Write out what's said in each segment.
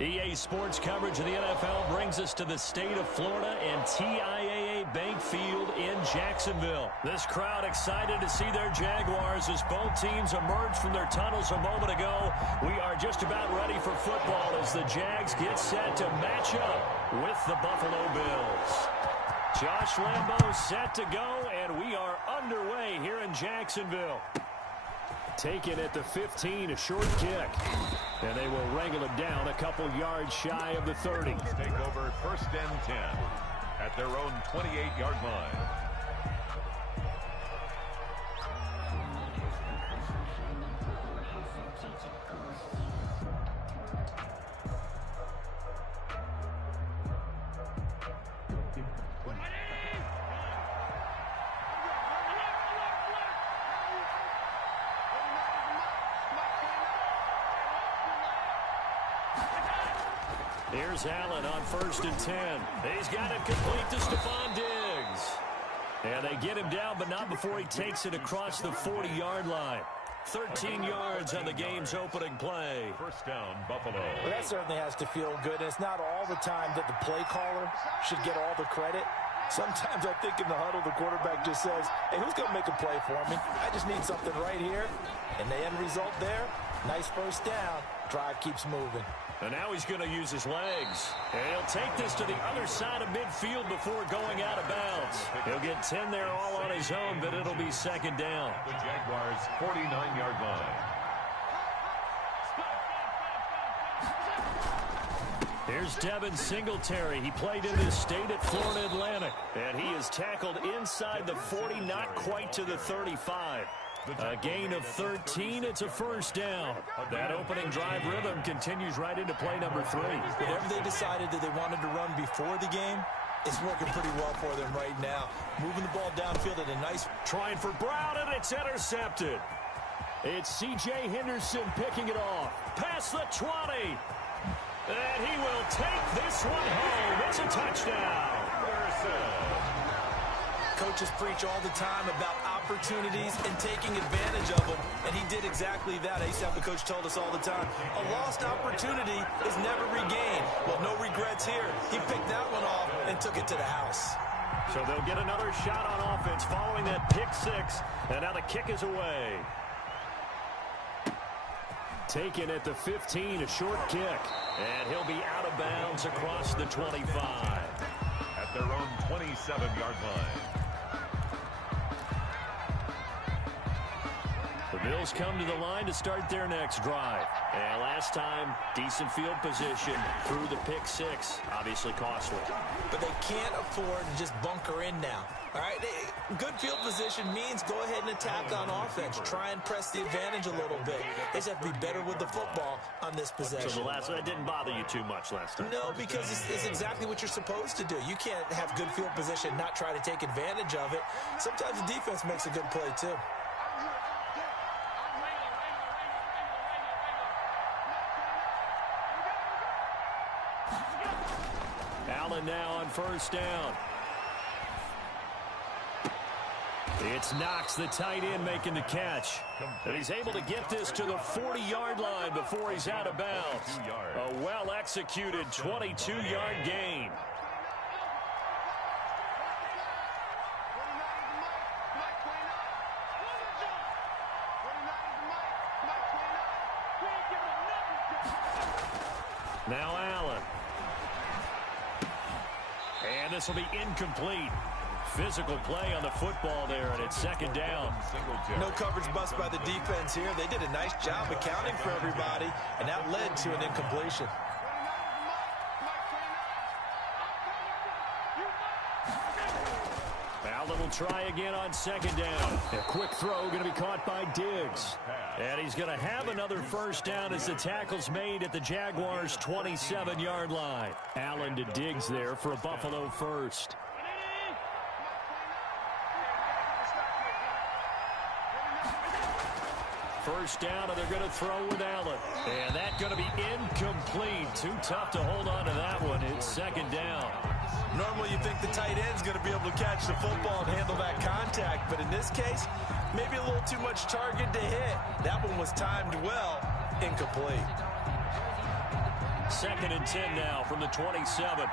EA Sports coverage of the NFL brings us to the state of Florida and TIAA Bank Field in Jacksonville. This crowd excited to see their Jaguars as both teams emerged from their tunnels a moment ago. We are just about ready for football as the Jags get set to match up with the Buffalo Bills. Josh Lambo set to go, and we are underway here in Jacksonville. Taken at the 15, a short kick. And they will wrangle it down a couple yards shy of the 30. Take over 1st and 10 at their own 28-yard line. Here's Allen on 1st and 10. He's got it complete to Stephon Diggs. And they get him down, but not before he takes it across the 40-yard line. 13 yards on the game's opening play. 1st down, Buffalo. Well, that certainly has to feel good. And it's not all the time that the play caller should get all the credit. Sometimes I think in the huddle, the quarterback just says, hey, who's going to make a play for me? I just need something right here. And the end result there, nice 1st down. Drive keeps moving. And now he's going to use his legs. And he'll take this to the other side of midfield before going out of bounds. He'll get 10 there all on his own, but it'll be 2nd down. The Jaguars' 49-yard line. Here's Devin Singletary. He played in his state at Florida Atlantic. And he is tackled inside the 40, not quite to the 35. A gain of 13. It's a 1st down. That opening drive rhythm continues right into play number 3. Whatever they decided that they wanted to run before the game, it's working pretty well for them right now. Moving the ball downfield at a nice... Trying for Brown, and it's intercepted. It's C.J. Henderson picking it off. Past the 20. And he will take this one home. It's a touchdown. Coaches preach all the time about opportunities and taking advantage of them, and he did exactly that. I used to have the coach told us all the time, a lost opportunity is never regained. Well, no regrets here. He picked that one off and took it to the house. So they'll get another shot on offense following that pick 6, and now the kick is away. Taken at the 15, a short kick, and he'll be out of bounds across the 25. At their own 27-yard line. The Bills come to the line to start their next drive. And last time, decent field position through the pick 6. Obviously costly. But they can't afford to just bunker in now. All right, good field position means go ahead and attack on offense. Try and press the advantage a little bit. They just have to be better with the football on this possession. So that didn't bother you too much last time? No, because it's exactly what you're supposed to do. You can't have good field position, not try to take advantage of it. Sometimes the defense makes a good play, too. Allen now on 1st down. It's Knox, the tight end, making the catch. And he's able to get this to the 40-yard line before he's out of bounds. A well-executed 22-yard gain. Now Allen. And this will be incomplete. Physical play on the football there, and it's 2nd down. No coverage bust by the defense here. They did a nice job accounting for everybody, and that led to an incompletion. Allen will try again on 2nd down. A quick throw going to be caught by Diggs. And he's going to have another 1st down as the tackle's made at the Jaguars' 27-yard line. Allen to Diggs there for a Buffalo 1st. 1st down, and they're going to throw with Allen. And that's going to be incomplete. Too tough to hold on to that one. It's 2nd down. Normally you think the tight end's going to be able to catch the football and handle that contact, but in this case, maybe a little too much target to hit. That one was timed well, incomplete. 2nd and 10 now from the 27.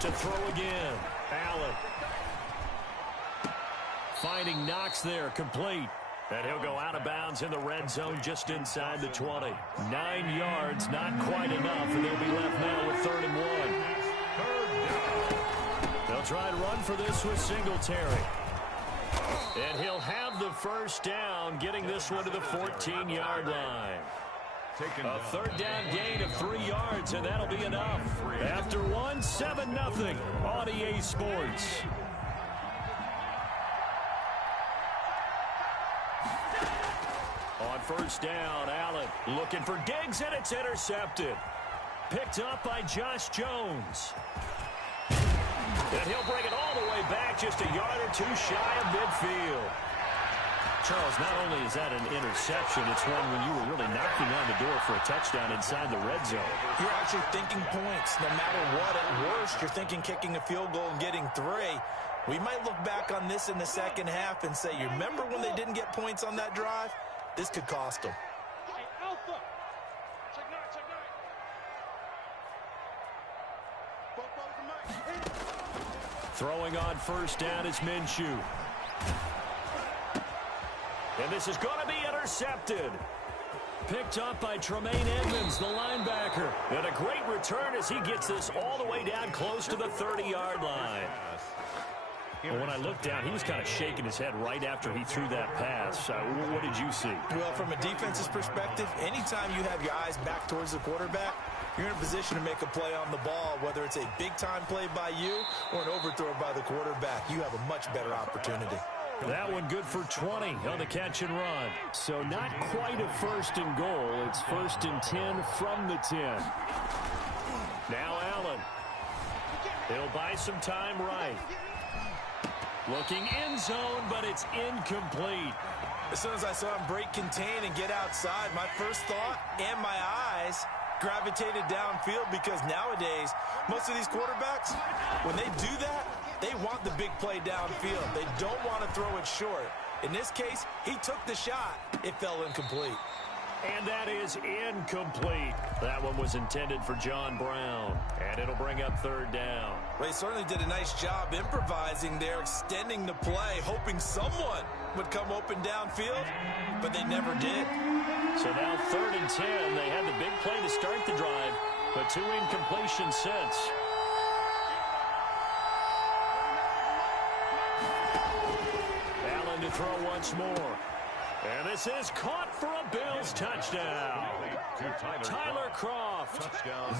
To throw again. Allen. Finding Knox there, complete. And he'll go out of bounds in the red zone just inside the 20. 9 yards, not quite enough, and they'll be left now with 3rd and 1. They'll try to run for this with Singletary. And he'll have the first down, getting this one to the 14-yard line. A 3rd down gain of 3 yards, and that'll be enough. After 1, 7-0 on EA Sports. On 1st down, Allen looking for Diggs, and it's intercepted. Picked up by Josh Jones. And he'll bring it all the way back, just a yard or 2 shy of midfield. Charles, not only is that an interception, it's one when you were really knocking on the door for a touchdown inside the red zone. You're actually thinking points. No matter what, at worst, you're thinking kicking a field goal and getting 3. We might look back on this in the second half and say, you remember when they didn't get points on that drive? This could cost them. Hey, Alpha. Check 9. Throwing on 1st down is Minshew. And this is going to be intercepted. Picked up by Tremaine Edmonds, the linebacker. And a great return as he gets this all the way down close to the 30-yard line. Well, when I looked down, he was kind of shaking his head right after he threw that pass. What did you see? Well, from a defense's perspective, anytime you have your eyes back towards the quarterback, you're in a position to make a play on the ball, whether it's a big-time play by you or an overthrow by the quarterback. You have a much better opportunity. That one good for 20 on the catch and run. So not quite a 1st and goal. It's 1st and 10 from the 10. Now Allen. He'll buy some time right. Looking end zone, but it's incomplete. As soon as I saw him break contain and get outside, my first thought and my eyes gravitated downfield, because nowadays, most of these quarterbacks, when they do that, they want the big play downfield. They don't want to throw it short. In this case, he took the shot. It fell incomplete. And that is incomplete. That one was intended for John Brown. And it'll bring up 3rd down. Well, he certainly did a nice job improvising there, extending the play, hoping someone would come open downfield, but they never did. So now 3rd and 10. They had the big play to start the drive, but 2 incompletions since. Allen to throw once more. And this is caught for a Bills touchdown. Tyler Kroft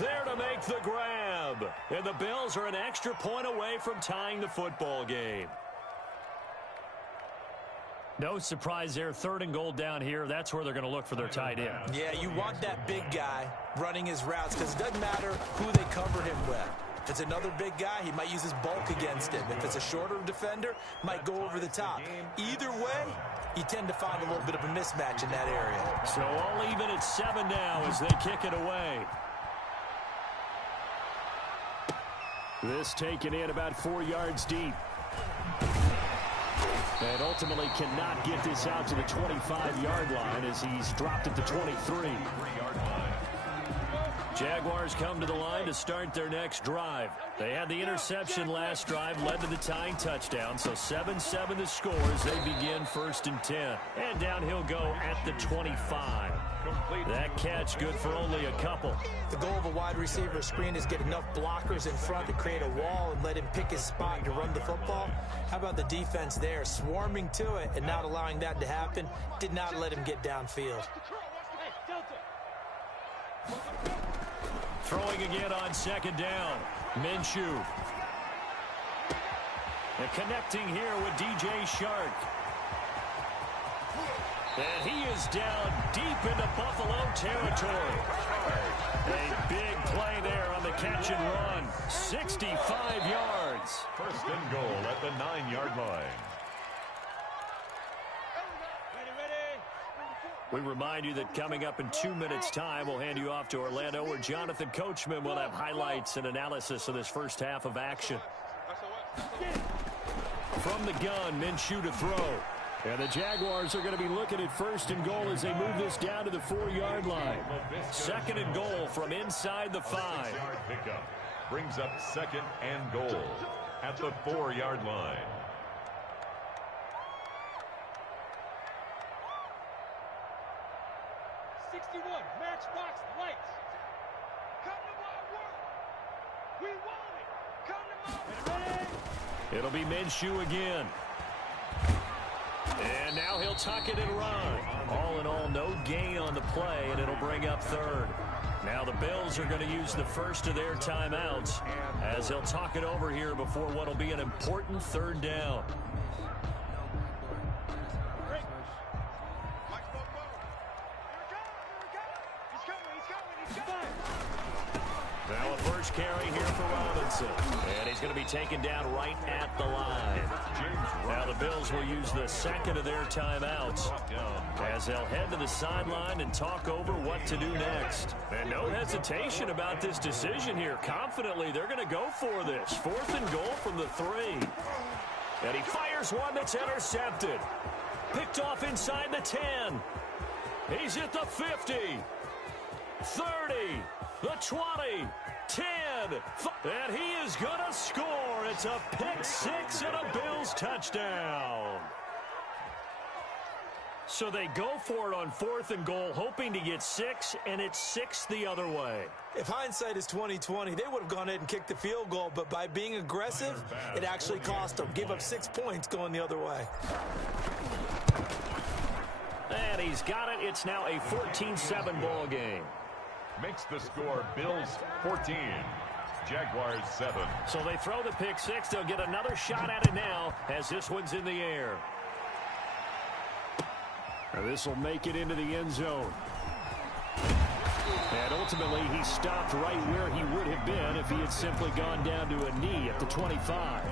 there to make the grab. And the Bills are an extra point away from tying the football game. No surprise there. 3rd and goal down here. That's where they're going to look for their tight end. Yeah, you want that big guy running his routes, because it doesn't matter who they cover him with. If it's another big guy, he might use his bulk against him. If it's a shorter defender, might go over the top. Either way, you tend to find a little bit of a mismatch in that area. So all even at 7 now as they kick it away. This taken in about 4 yards deep. And ultimately cannot get this out to the 25-yard line as he's dropped at the 23. Jaguars come to the line to start their next drive. They had the interception last drive, led to the tying touchdown. So 7-7 the score as they begin 1st and 10. And down he'll go at the 25. That catch good for only a couple. The goal of a wide receiver screen is get enough blockers in front to create a wall and let him pick his spot to run the football. How about the defense there, swarming to it and not allowing that to happen? Did not let him get downfield. Throwing again on 2nd down. Minshew. And connecting here with DJ Shark. And he is down deep into Buffalo territory. A big play there on the catch and run. 65 yards. 1st and goal at the 9-yard line. We remind you that coming up in 2 minutes' time, we'll hand you off to Orlando, where Jonathan Coachman will have highlights and analysis of this first half of action. From the gun, Minshew to throw. And the Jaguars are going to be looking at 1st and goal as they move this down to the 4-yard line. 2nd and goal from inside the 5. Pickup brings up 2nd and goal at the 4-yard line. Matchbox lights. Come to my work. We want it. Come to my work. It'll be Minshew again. And now he'll tuck it and run. All in all, no gain on the play, and it'll bring up 3rd. Now the Bills are going to use the first of their timeouts as they'll talk it over here before what will be an important 3rd down. Now a first carry here for Robinson. And he's going to be taken down right at the line. Now the Bills will use the 2nd of their timeouts as they'll head to the sideline and talk over what to do next. And no hesitation about this decision here. Confidently, they're going to go for this. 4th and goal from the 3. And he fires one that's intercepted. Picked off inside the 10. He's at the 50. 30. The 20, 10, and he is going to score. It's a pick 6 and a Bills touchdown. So they go for it on 4th and goal, hoping to get 6, and it's 6 the other way. If hindsight is 20/20, they would have gone ahead and kicked the field goal, but by being aggressive, it actually cost them. Give up 6 points going the other way. And he's got it. It's now a 14-7 ball game. Makes the score Bills 14, Jaguars 7. So they throw the pick 6. They'll get another shot at it now as this one's in the air. And this will make it into the end zone. And ultimately, he stopped right where he would have been if he had simply gone down to a knee at the 25.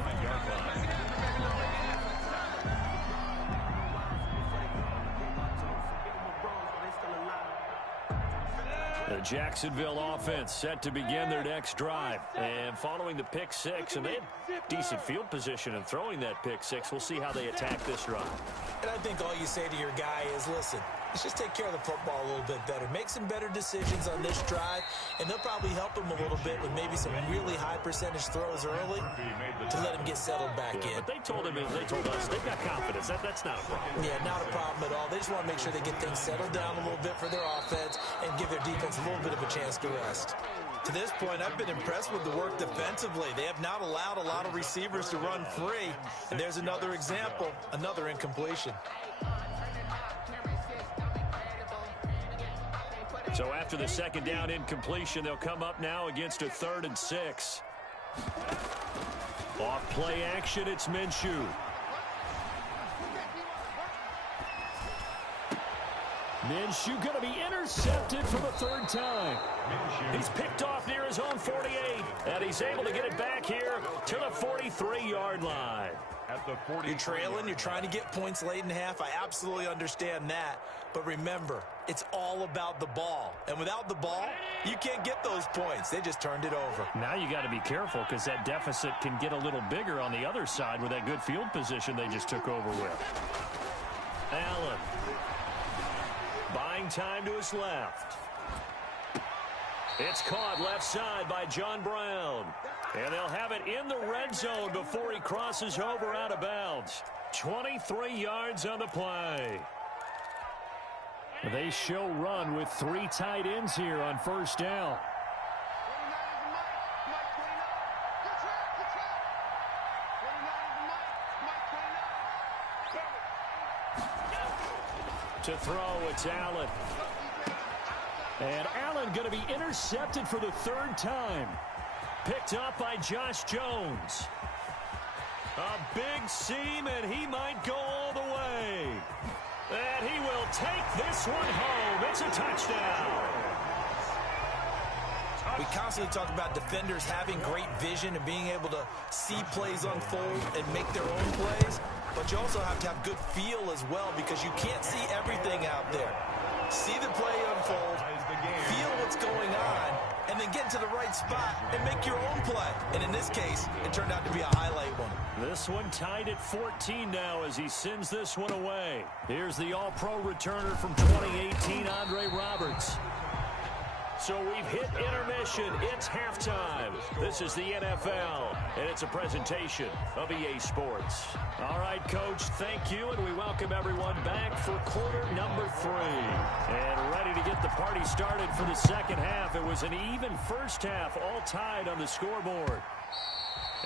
The Jacksonville offense set to begin their next drive. And following the pick 6, and they had decent field position in throwing that pick 6. We'll see how they attack this drive. And I think all you say to your guy is, listen, let's just take care of the football a little bit better. Make some better decisions on this drive, and they'll probably help him a little bit with maybe some really high percentage throws early to let him get settled back in. But they told us, they've got confidence. That's not a problem. Yeah, not a problem at all. They just want to make sure they get things settled down a little bit for their offense and give their defense a little bit of a chance to rest. To this point, I've been impressed with the work defensively. They have not allowed a lot of receivers to run free. And there's another example, another incompletion. So after the 2nd down incompletion, they'll come up now against a 3rd and 6. Off play action, it's Minshew. Minshew going to be intercepted for the 3rd time. He's picked off near his own 48, and he's able to get it back here to the 43-yard line. At the 40, you're trailing, you're trying to get points late in the half. I absolutely understand that. But remember, it's all about the ball. And without the ball, you can't get those points. They just turned it over. Now you got to be careful because that deficit can get a little bigger on the other side with that good field position they just took over with. Allen. Buying time to his left. It's caught left side by John Brown. And they'll have it in the red zone before he crosses over out of bounds. 23 yards on the play. They show run with 3 tight ends here on 1st down. To throw, it's Allen. And Allen going to be intercepted for the 3rd time. Picked up by Josh Jones. A big seam, and he might go all the way. And he will take this one home. It's a touchdown. We constantly talk about defenders having great vision and being able to see plays unfold and make their own plays. But you also have to have good feel as well because you can't see everything out there. See the play unfold, feel what's going on, and then get into the right spot and make your own play. And in this case, it turned out to be a highlight one. This one tied at 14 now as he sends this one away. Here's the All-Pro returner from 2018, Andre Roberts. So we've hit intermission. It's halftime. This is the NFL, and it's a presentation of EA Sports. All right, Coach, thank you, and we welcome everyone back for quarter number 3. And ready to get the party started for the second half. It was an even first half, all tied on the scoreboard.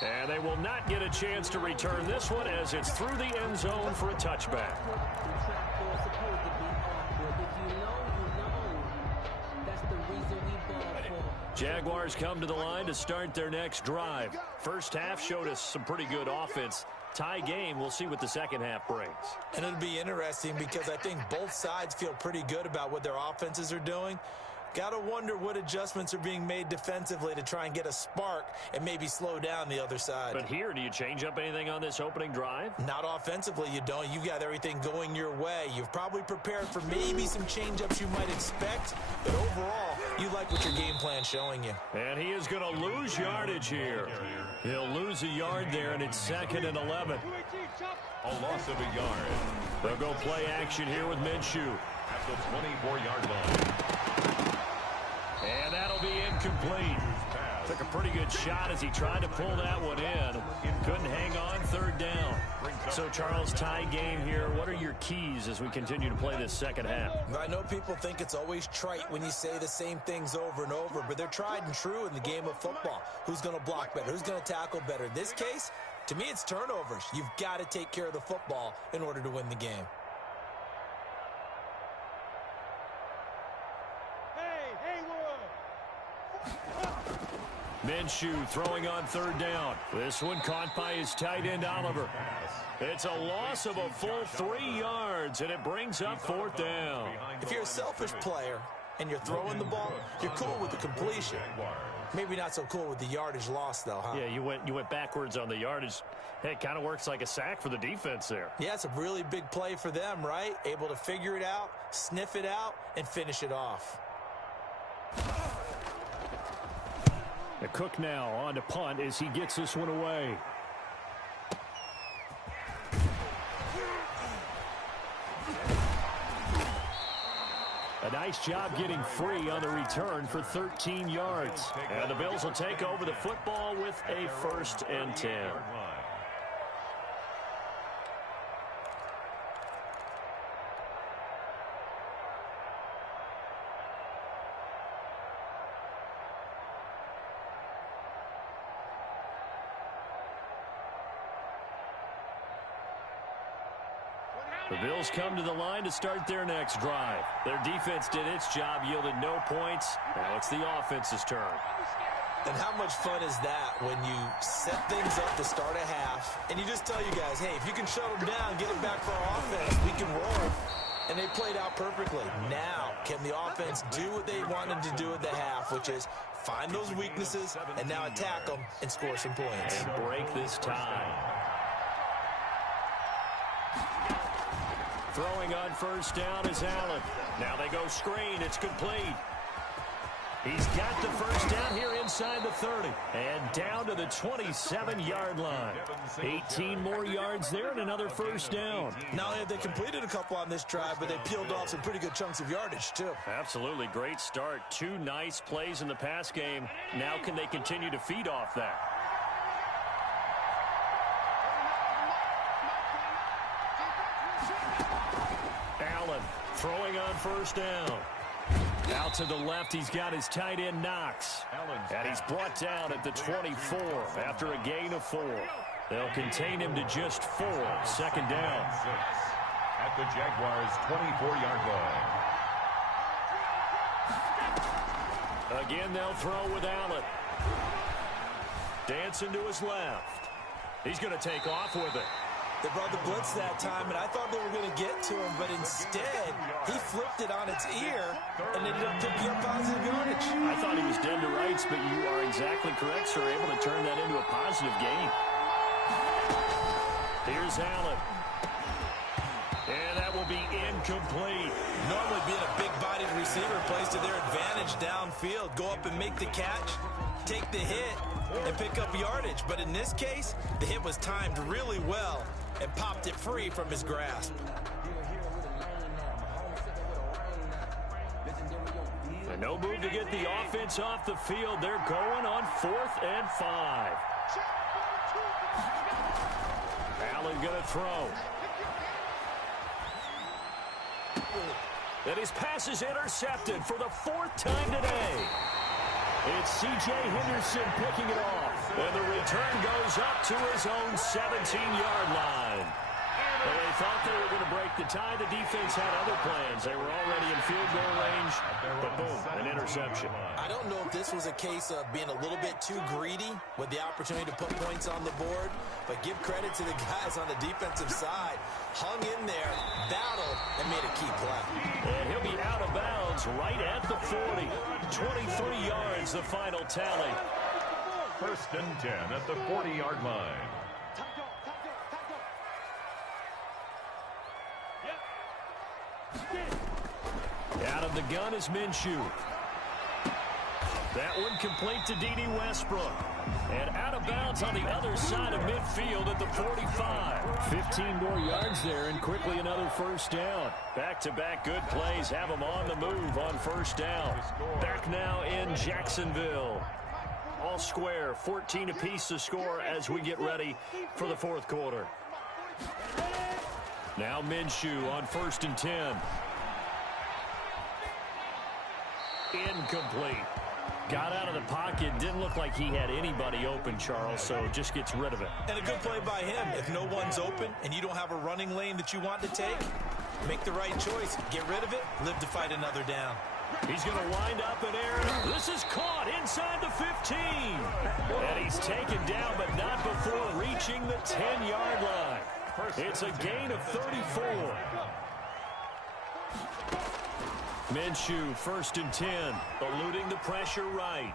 And they will not get a chance to return this one as it's through the end zone for a touchback. Jaguars come to the line to start their next drive. First half showed us some pretty good offense. Tie game, we'll see what the second half brings. And it'll be interesting because I think both sides feel pretty good about what their offenses are doing. Got to wonder what adjustments are being made defensively to try and get a spark and maybe slow down the other side. But here, do you change up anything on this opening drive? Not offensively, you don't. You've got everything going your way. You've probably prepared for maybe some change-ups you might expect, but overall, you like what your game plan's showing you. And he is going to lose yardage here. He'll lose a yard there, and it's 2nd and 11. A loss of a yard. They'll go play action here with Minshew. At the 24-yard line. And that'll be incomplete. Took a pretty good shot as he tried to pull that one in. Couldn't hang on, 3rd down. So, Charles, tie game here. What are your keys as we continue to play this second half? I know people think it's always trite when you say the same things over and over, but they're tried and true in the game of football. Who's going to block better? Who's going to tackle better? In this case, to me, it's turnovers. You've got to take care of the football in order to win the game. Minshew throwing on 3rd down. This one caught by his tight end, Oliver. It's a loss of a full 3 yards, and it brings up 4th down. If you're a selfish player and you're throwing the ball, you're cool with the completion. Maybe not so cool with the yardage loss, though, huh? Yeah, you went backwards on the yardage. Hey, it kind of works like a sack for the defense there. Yeah, it's a really big play for them, right? Able to figure it out, sniff it out, and finish it off. The Cook now on to punt as he gets this one away. A nice job getting free on the return for 13 yards. And the Bills will take over the football with a 1st and 10. The Bills come to the line to start their next drive. Their defense did its job, yielded no points. Now it's the offense's turn. And how much fun is that when you set things up to start a half, and you just tell you guys, hey, if you can shut them down, get it back for our offense, we can roll. And they played out perfectly. Now, can the offense do what they wanted to do at the half, which is find those weaknesses and now attack them and score some points. And break this tie. Throwing on 1st down is Allen. Now they go screen. It's complete. He's got the 1st down here inside the 30. And down to the 27-yard line. 18 more yards there and another 1st down. Not only have they completed a couple on this drive, but they peeled off some pretty good chunks of yardage, too. Absolutely. Great start. 2 nice plays in the pass game. Now can they continue to feed off that? Allen throwing on 1st down. Out to the left, he's got his tight end, Knox. And he's brought down at the 24 after a gain of 4. They'll contain him to just 4. 2nd down. At the Jaguars' 24-yard line. Again, they'll throw with Allen. Dancing to his left. He's going to take off with it. They brought the blitz that time, and I thought they were going to get to him, but instead, he flipped it on its ear and ended up picking up positive yardage. I thought he was dead to rights, but you are exactly correct, sir. Able to turn that into a positive gain. Here's Allen. And that will be incomplete. Normally being a big-bodied receiver plays to their advantage downfield. downfield, go up and make the catch, take the hit, and pick up yardage. But in this case, the hit was timed really well and popped it free from his grasp. And no move to get the offense off the field. They're going on 4th and 5. Allen going to throw. And his pass is intercepted for the 4th time today. It's C.J. Henderson picking it off. And the return goes up to his own 17-yard line. Well, they thought they were going to break the tie. The defense had other plans. They were already in field goal range, but boom, an interception. I don't know if this was a case of being a little bit too greedy with the opportunity to put points on the board, but give credit to the guys on the defensive side. Hung in there, battled, and made a key play. And he'll be out of bounds right at the 40. 23 yards, the final tally. 1st and 10 at the 40-yard line. Out of the gun is Minshew. That one complete to D.D. Westbrook. And out of bounds on the other side of midfield at the 45. 15 more yards there and quickly another 1st down. Back-to-back good plays have them on the move on 1st down. Back now in Jacksonville. All square, 14 apiece to score as we get ready for the 4th quarter. Now Minshew on 1st and 10. Incomplete. Got out of the pocket. Didn't look like he had anybody open, Charles, so just gets rid of it. And a good play by him. If no one's open and you don't have a running lane that you want to take, make the right choice. Get rid of it. Live to fight another down. He's going to wind up in air. This is caught inside the 15. And he's taken down, but not before reaching the 10-yard line. It's a gain of 34. Minshew, 1st and 10, eluding the pressure right.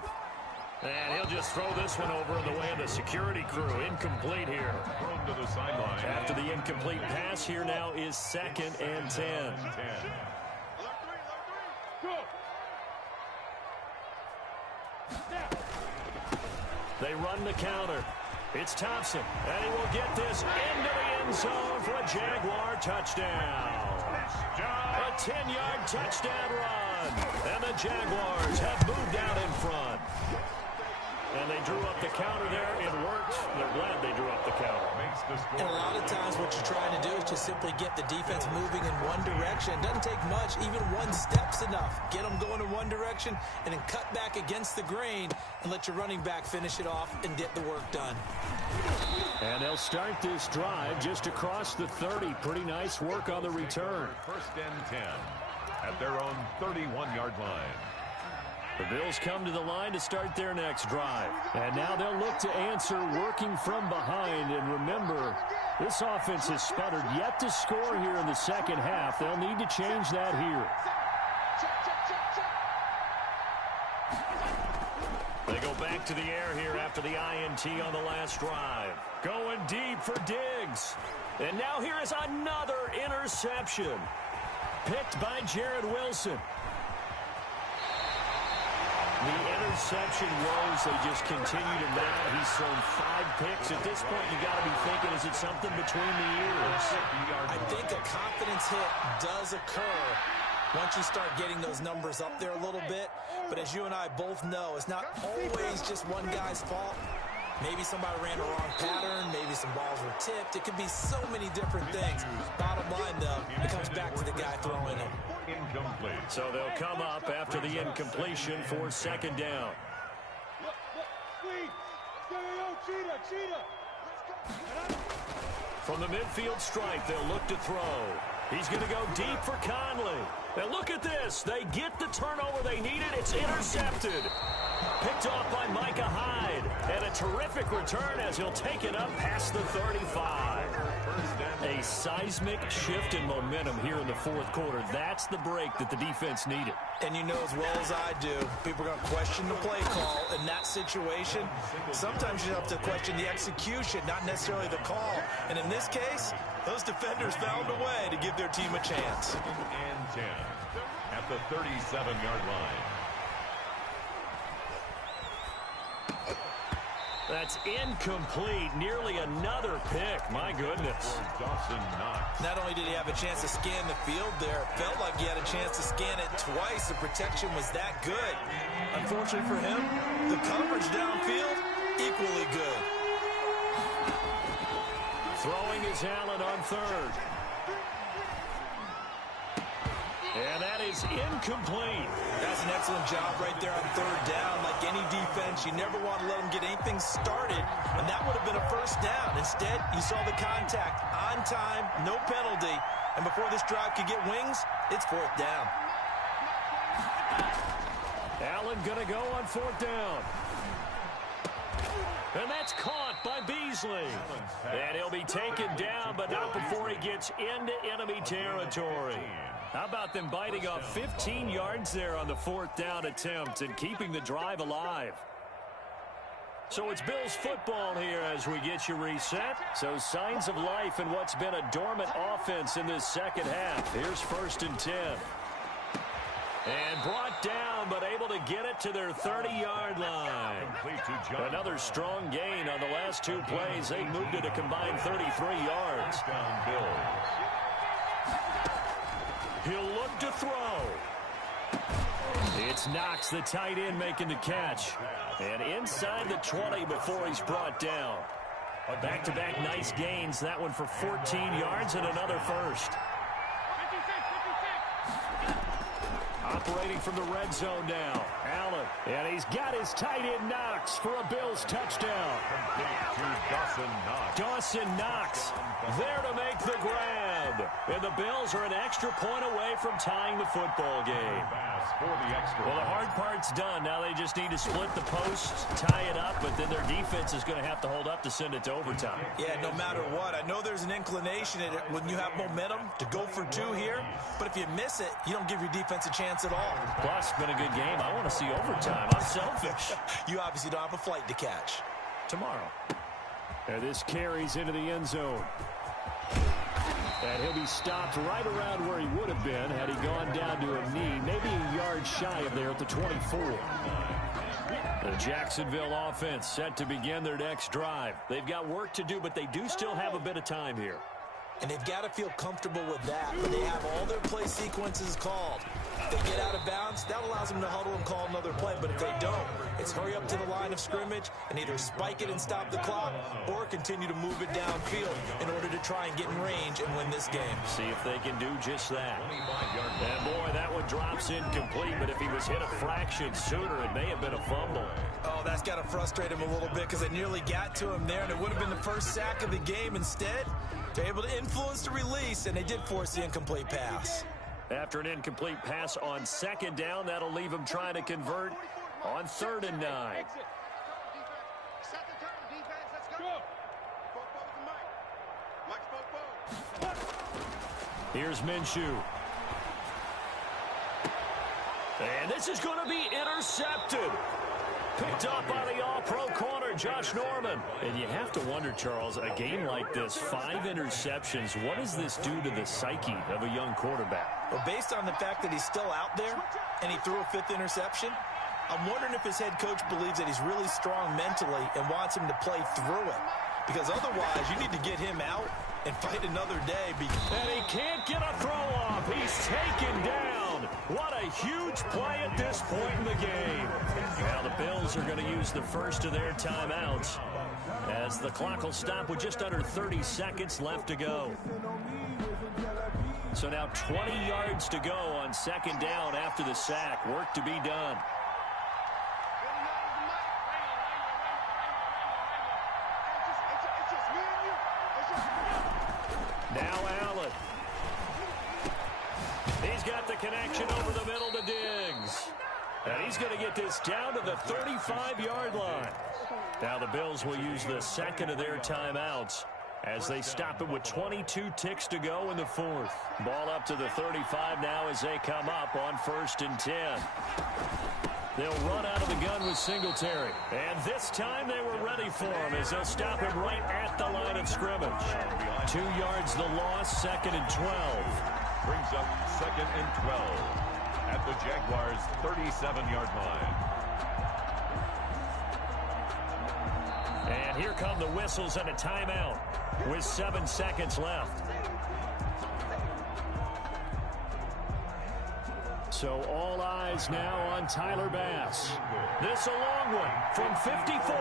And he'll just throw this one over in the way of the security crew. Incomplete here. Thrown to the sideline. After the incomplete pass, here now is 2nd and 10. They run the counter. It's Thompson, and he will get this into the end zone for a Jaguar touchdown. A 10-yard touchdown run, and the Jaguars have moved out in front. And they drew up the counter there. It worked. They're glad they drew up the counter. And a lot of times what you're trying to do is just simply get the defense moving in one direction. It doesn't take much. Even one step's enough. Get them going in one direction and then cut back against the grain and let your running back finish it off and get the work done. And they'll start this drive just across the 30. Pretty nice work on the return. 1st and 10 at their own 31-yard line. The Bills come to the line to start their next drive. And now they'll look to answer working from behind. And remember, this offense has sputtered yet to score here in the 2nd half. They'll need to change that here. They go back to the air here after the INT on the last drive. Going deep for Diggs. And now here is another interception. Picked by Jared Wilson. The interception woes, they just continue to mount. He's thrown 5 picks. At this point, you got to be thinking, is it something between the ears? I think a confidence hit does occur once you start getting those numbers up there a little bit. But as you and I both know, it's not always just one guy's fault. Maybe somebody ran a wrong pattern. Maybe some balls were tipped. It could be so many different things. Bottom line, though, it comes back to the guy throwing them. Incomplete. So they'll come up after the incompletion for 2nd down. From the midfield stripe, they'll look to throw. He's going to go deep for Conley. And look at this. They get the turnover they needed. It's intercepted. Picked off by Micah Hyde. And a terrific return as he'll take it up past the 35. A seismic shift in momentum here in the 4th quarter. That's the break that the defense needed. And you know as well as I do, people are going to question the play call in that situation. Sometimes you have to question the execution, not necessarily the call. And in this case, those defenders found a way to give their team a chance. 2nd and 10 at the 37-yard line. That's incomplete. Nearly another pick. My goodness. Dawson Knox. Not only did he have a chance to scan the field there, it felt like he had a chance to scan it twice. The protection was that good. Unfortunately for him, the coverage downfield, equally good. Throwing is Allen on third. And that is incomplete. That's an excellent job right there on third down. Like any defense, you never want to let them get anything started, and that would have been a first down. Instead, you saw the contact on time, no penalty, and before this drive could get wings, it's fourth down. Allen going to go on fourth down. And that's caught by Beasley. And he'll be taken down, but not before he gets into enemy territory. How about them biting off 15 yards there on the fourth down attempt and keeping the drive alive? So it's Bills football here as we get you reset. So signs of life in what's been a dormant offense in this second half. Here's 1st and 10. And brought down, but able to get it to their 30-yard line. Another strong gain on the last two plays. They moved it a combined 33 yards. He'll look to throw. It's Knox, the tight end, making the catch. And inside the 20 before he's brought down. Back-to-back nice gains. That one for 14 yards and another first. Operating from the red zone now. Allen. And he's got his tight end Knox for a Bills touchdown. Dawson Knox there to make the grab. And the Bills are an extra point away from tying the football game. Well, the hard part's done. Now they just need to split the posts, tie it up, but then their defense is going to have to hold up to send it to overtime. Yeah, no matter what. I know there's an inclination in it when you have momentum to go for two here, but if you miss it, you don't give your defense a chance at all. Plus, been a good game. I want to see overtime. I'm selfish. You obviously don't have a flight to catch. Tomorrow. And this carries into the end zone. And he'll be stopped right around where he would have been had he gone down to a knee, maybe a yard shy of there at the 24. The Jacksonville offense set to begin their next drive. They've got work to do, but they do still have a bit of time here. And they've got to feel comfortable with that, but they have all their play sequences called. If they get out of bounds, that allows them to huddle and call another play, but if they don't, it's hurry up to the line of scrimmage and either spike it and stop the clock or continue to move it downfield in order to try and get in range and win this game. See if they can do just that. And boy, that one drops incomplete, but if he was hit a fraction sooner, it may have been a fumble. Oh, that's got to frustrate him a little bit because they nearly got to him there, and it would have been the first sack of the game. Instead, they're able to influence the release, and they did force the incomplete pass. After an incomplete pass on second down, that'll leave him trying to convert on 3rd and 9. Here's Minshew. And this is going to be intercepted. Picked up by the all-pro corner, Josh Norman. And you have to wonder, Charles, a game like this, 5 interceptions, what does this do to the psyche of a young quarterback? Well, based on the fact that he's still out there and he threw a 5th interception, I'm wondering if his head coach believes that he's really strong mentally and wants him to play through it. Because otherwise, you need to get him out and fight another day. And he can't get a throw off. He's taken down. What a huge play at this point in the game. Now the Bills are going to use the first of their timeouts as the clock will stop with just under 30 seconds left to go. So now 20 yards to go on second down after the sack. Work to be done. Now Allen. He's got the connection over the middle to Diggs. And he's going to get this down to the 35-yard line. Now the Bills will use the second of their timeouts as they stop it with 22 ticks to go in the 4th. Ball up to the 35 now as they come up on 1st and 10. They'll run out of the gun with Singletary. And this time they were ready for him as they'll stop him right at the line of scrimmage. 2 yards the loss, 2nd and 12. Brings up 2nd and 12 at the Jaguars' 37-yard line. Here come the whistles and a timeout with 7 seconds left. So all eyes now on Tyler Bass. This a long one from 54.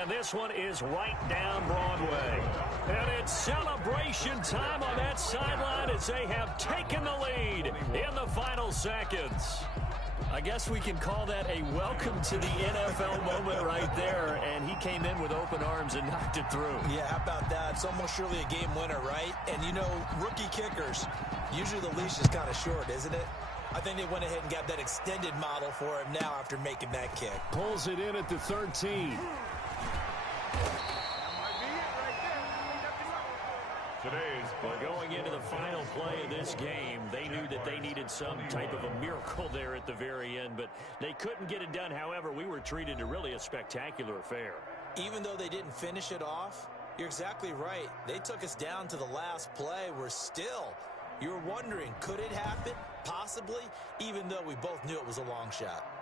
And this one is right down Broadway. And it's celebration time on that sideline as they have taken the lead in the final seconds. I guess we can call that a welcome to the NFL moment right there, and he came in with open arms and knocked it through. Yeah, how about that? It's almost surely a game winner, right? And, you know, rookie kickers, usually the leash is kind of short, isn't it? I think they went ahead and got that extended model for him now after making that kick. Pulls it in at the 13. Well, going into the final play of this game, they knew that they needed some type of a miracle there at the very end, but they couldn't get it done. However, we were treated to really a spectacular affair. Even though they didn't finish it off, you're exactly right. They took us down to the last play. We're still, you were wondering, could it happen? Possibly, even though we both knew it was a long shot.